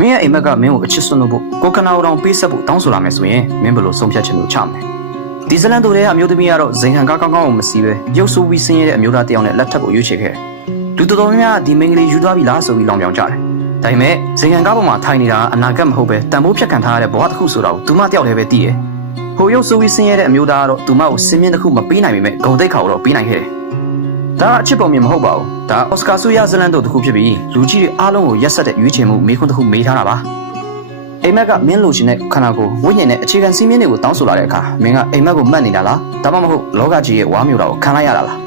မင်းရဲ့အိမ်မက်ကမင်းကိုအချစ်စွန့်လို့ကိုကနာအောင်ပေးဆက်ဖို့တောင်းဆိုလာမယ်ဆိုရင်မင်းဘယ်လိုဆုံးဖြတ်ချင်လို့ချမယ်ဒီဇလန်တို့ရဲ့အမျိုးသမီးကတော့ဇိမ်ခံကားကောင်းကောင်းကိုမစီပဲရုပ်ဆိုးပြီးဆင်းရဲတဲ့အမျိုးသားတစ်ယောက်နဲ့လက်ထပ်ကိုရွေးချယ်ခဲ့လူတော်တော်များများဒီမိန်းကလေးယူသွားပြီလားဆိုပြီးလောင်ပြောင်ကြတယ်ဒါပေမဲ့ဇိမ်ခံကားပေါ်မှာထိုင်နေတာအနာဂတ်မဟုတ်ပဲတန်ဖိုးဖြတ်ခံထားရတဲ့ဘဝတစ်ခုဆိုတာကိုသူမတယောက်တည်းပဲသိတယ်ဟိုရုပ်ဆိုးပြီးဆင်းရဲတဲ့အမျိုးသားကတော့သူမကိုစင်မြင့်တစ်ခုမပေးနိုင်ပေမဲ့ဂုံတိတ်ခါကိုတော့ပေးနိုင်ခဲ့တယ်ဒါအချစ်ပုံမြင်မဟုတ်ပါဘူးဒါအော်စကာဆူရဇလန်တို့တစ်ခုဖြစ်ပြီးလူကြီးတွေအားလုံးကိုရက်ဆက်တဲ့ရွေးချယ်မှုမေးခွန်းတစ်ခုမေးထားတာပါအိမ်မက်ကမင်းလိုချင်တဲ့ခန္ဓာကိုယ်ဝိညာဉ်နဲ့အခြေခံစည်းမျဉ်းတွေကိုတောင်းဆိုလာတဲ့အခါမင်းကအိမ်မက်ကိုမှတ်နေတာလားဒါမှမဟုတ်လောကကြီးရဲ့ဝါမျိုးတာကိုခံလိုက်ရတာလား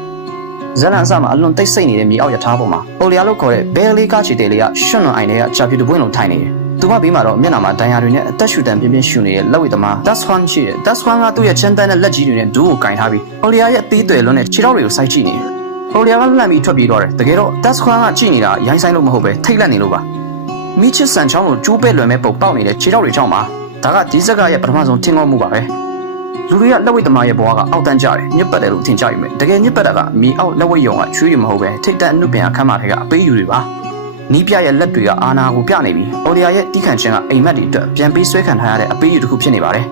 ဇလန်အစမှာအလွန်တိတ်ဆိတ်နေတဲ့မြေအောက်ရထားပေါ်မှာအိုလီယာလို့ခေါ်တဲ့ဘဲလေးကားချီတဲလေးကရွှွန့်လွန်အိုင်တွေကကြာပြူတပွင့်လုံးထိုင်နေတယ်သူမဘေးမှာတော့မျက်နှာမှာဒဏ်ရာတွေနဲ့အသက်ရှူတန်ပြင်းပြင်းရှူနေတဲ့လက်ဝဲသမား Das Juan ရှိတယ် Das Juan ကသူ့ရဲ့ချမ်းတန်းတဲ့လက်ကြီးတွေနဲ့ဒူးကိုကင်ထားပြီးအိုလီယာရဲ့အသေးတွေလွန်းတဲ့ခြေထောက်တွေကိုစိုက်ကြည့်နေတယ်အိုလီယာကလှမ်းပြီးထွက်ပြေးတော့တယ်တကယ်တော့ Das Juan ကကြည့်နေတာရိုင်းဆိုင်လို့မဟုတ်ပဲထိတ်လန့်နေလို့ပါမိချစ်ဆန်ချောင်းကိုကျိုးပဲ့လွယ်မဲ့ပုံပေါက်နေတဲ့ခြေထောက်တွေကြောင့်ပါဒါကဒီဇက်ကရဲ့ပထမဆုံးထင်ခေါ်မှုပါပဲလူတွေကလက်ဝဲသမားရဲ့ဘဝကအောက်တန်းကြတယ်ညစ်ပတ်တယ်လို့ထင်ကြရမယ်တကယ်ညစ်ပတ်တာကမီအောက်လက်ဝဲယုံကချွေးရမဟုတ်ပဲထိတ်တန့်အနုပညာခမ်းမထဲကအပေးယူတွေပါနီးပြရဲ့လက်တွေကအာနာကိုပြနေပြီးအိုလီယာရဲ့တီးခန့်ခြင်းကအိမ်မက်တွေအတွက်ပြန်ပေးဆွဲခံထားရတဲ့အပေးယူတစ်ခုဖြစ်နေပါတယ်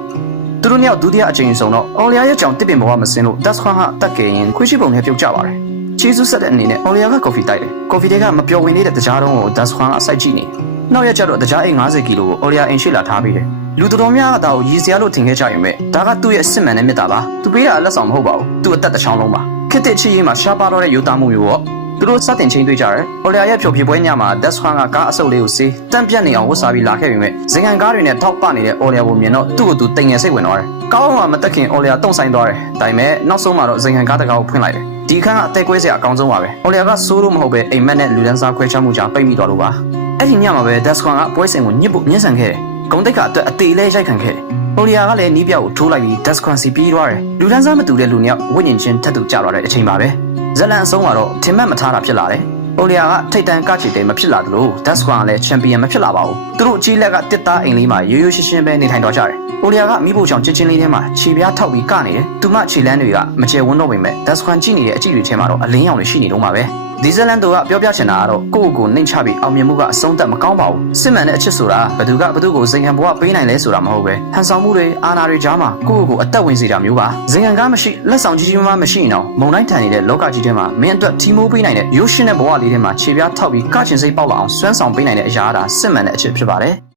သူတို့မြောက်ဒုတိယအကြိမ်ဆုံးတော့အိုလီယာရဲ့ကြောင့်တစ်ပင်ဘဝမစင်းလို့ Das Juan ကတက်ကြရင်ခွေးရှိပုံနဲ့ပြုတ်ကြပါတယ်ချေးစုဆက်တဲ့အနေနဲ့အိုလီယာကကော်ဖီတိုက်တယ်ကော်ဖီတဲကမပျော်ဝင်နေတဲ့တကြားတုံးကို Das Juan ကစိုက်ကြည့်နေနောက်ရက်ကျတော့တကြားအိမ်50ကီလိုကိုအိုလီယာအိမ်ရှိလာထားပေးတယ်လူတော်များကဒါကိုရည်စရာလို့ထင်ခဲ့ကြရင်ပဲဒါကသူ့ရဲ့စစ်မှန်တဲ့မြတ်တာပါသူပေးတာလက်ဆောင်မဟုတ်ပါဘူးသူ့အသက်တစ်ချောင်းလုံးပါခစ်တဲ့ချီရေးမှာရှားပါတော့တဲ့ယူသားမှုမျိုးပေါ့သူတို့စတင်ချင်းတွေ့ကြတယ်အိုလီယာရဲ့ဖြိုဖြေပွဲညမှာ Das Juan ကကားအဆုပ်လေးကိုစေးတန့်ပြတ်နေအောင်ဝတ်စားပြီးလာခဲ့ပြီးမြဲဇင်ခံကားတွေနဲ့ထောက်ပနေတဲ့အိုလီယာကိုမြင်တော့သူ့ကိုသူတိမ်ငယ်စိတ်ဝင်သွားတယ်ကောင်းအောင်မတက်ခင်အိုလီယာတုံဆိုင်သွားတယ်ဒါပေမဲ့နောက်ဆုံးမှာတော့ဇင်ခံကားတကားကိုဖွင့်လိုက်တယ်ဒီခန်းကအသက်ကွဲစရာအကောင်းဆုံးပါပဲအိုလီယာကစိုးလို့မဟုတ်ပဲအိမ်မက်နဲ့လူဒန်းစားခွဲခြားမှုကြောင့်ပိတ်မိသွားလို့ပါအဲ့ဒီညမှာပဲ Das Juan ကပွဲစဉ်ကိုညစ်ဖို့ညှဉ်းဆန်ခဲ့တယ်ဂုံတိတ်ကအသေးလေးရိုက်ခံခဲ့တယ်အိုလီယာကလည်းနီးပြကိုထိုးလိုက်ပြီး Das Juan စီပြေးသွားတယ်လူဒန်းစားမတူတဲ့လူနှစ်ယောက်ဝိညာဉ်ချင်းထပ်တူကြသွားတဲ့အချိန်ပါပဲဇလန်အဆုံးမှာတော့ထင်မှတ်မထားတာဖြစ်လာတယ်အိုလီယာကထိတ်တန့်ကချီတဲမဖြစ်လာသလို Das Juan ကလည်းချန်ပီယံမဖြစ်လာပါဘူးသူတို့အကြီးလက်ကတစ်သားအိမ်လေးမှာရိုးရိုးရှင်းရှင်းပဲနေထိုင်တော့ကြတယ်အိုလီယာကမိဖို့ချောင်ချင်းချင်းလေးထဲမှာခြေပြားထောက်ပြီးကနေတယ်သူမခြေလမ်းတွေကမကျဲဝန်းတော့ပေမဲ့ Das Juan ကြည့်နေတဲ့အကြည့်တွေထဲမှာတော့အလင်းရောင်တွေရှိနေတော့မှာပဲဒီဇလန်တို့ကပြောပြချင်တာကတော့ကိုယ့်ကိုနှိမ်ချပြီးအောင်မြင်မှုကအဆုံးသတ်မကောင်းပါဘူးစစ်မှန်တဲ့အချစ်ဆိုတာဘသူကိုဇင်ခံဘဝပေးနိုင်လဲဆိုတာမဟုတ်ပဲဟန်ဆောင်မှုတွေအာဏာတွေကြားမှာကိုယ့်ကိုအသက်ဝင်စေတာမျိုးပါဇင်ခံကားမရှိလက်ဆောင်ကြီးကြီးမားမရှိရင်တော့မုံတိုင်းထန်နေတဲ့လောကကြီးထဲမှာမင်းအတွက်ထီမိုးပေးနိုင်တဲ့ရိုးရှင်းတဲ့ဘဝလေးထဲမှာခြေပြားထောက်ပြီးကချင်စိတ်ပေါက်လာအောင်စွမ်းဆောင်ပေးနိုင်တဲ့အရာဒါစစ်မှန်တဲ့အချစ်ဖြစ်ပါတယ်